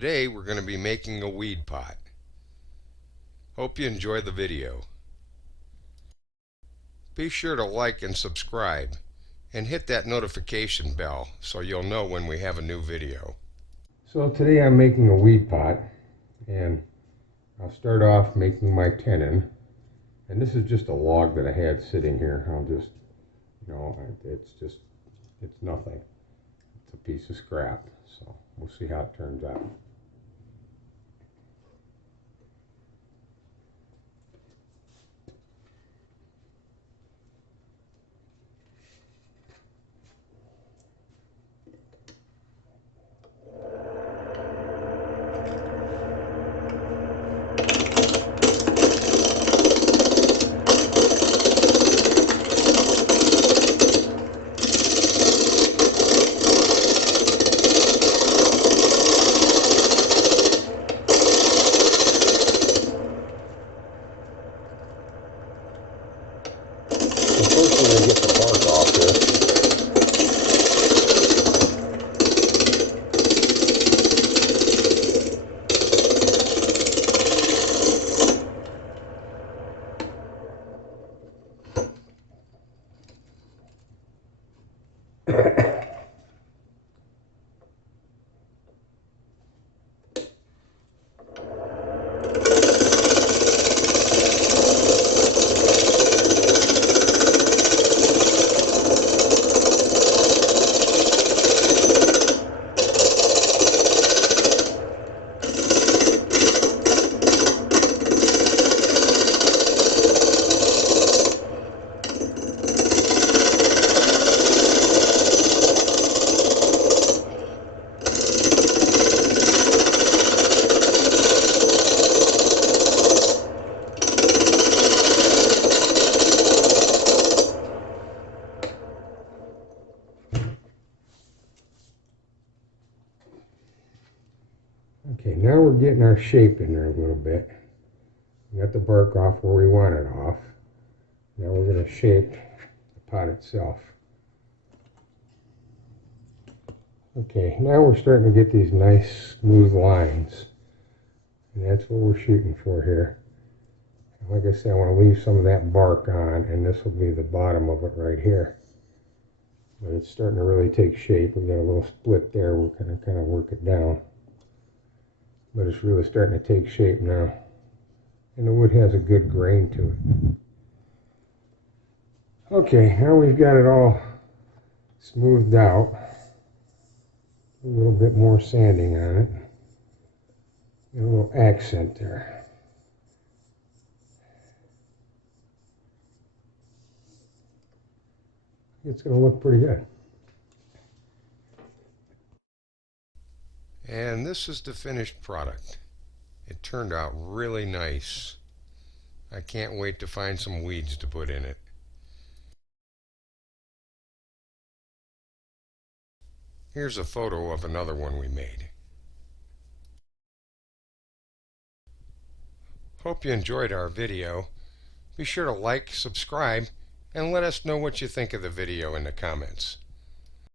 Today we're going to be making a weed pot. Hope you enjoy the video. Be sure to like and subscribe and hit that notification bell so you'll know when we have a new video. So today I'm making a weed pot, and I'll start off making my tenon. And this is just a log that I had sitting here. I'll just, it's nothing. It's a piece of scrap. So we'll see how it turns out. First, we're going to get the bark off here. Okay, now we're getting our shape in there a little bit. We got the bark off where we want it off. Now we're going to shape the pot itself. Okay, now we're starting to get these nice smooth lines. And that's what we're shooting for here. Like I said, I want to leave some of that bark on, and this will be the bottom of it right here. But it's starting to really take shape. We've got a little split there. We're going to kind of work it down. But it's really starting to take shape now. And the wood has a good grain to it. Okay, now we've got it all smoothed out. A little bit more sanding on it. Get a little accent there. It's going to look pretty good. And this is the finished product. It turned out really nice. I can't wait to find some weeds to put in it. Here's a photo of another one we made. Hope you enjoyed our video. Be sure to like, subscribe, and let us know what you think of the video in the comments.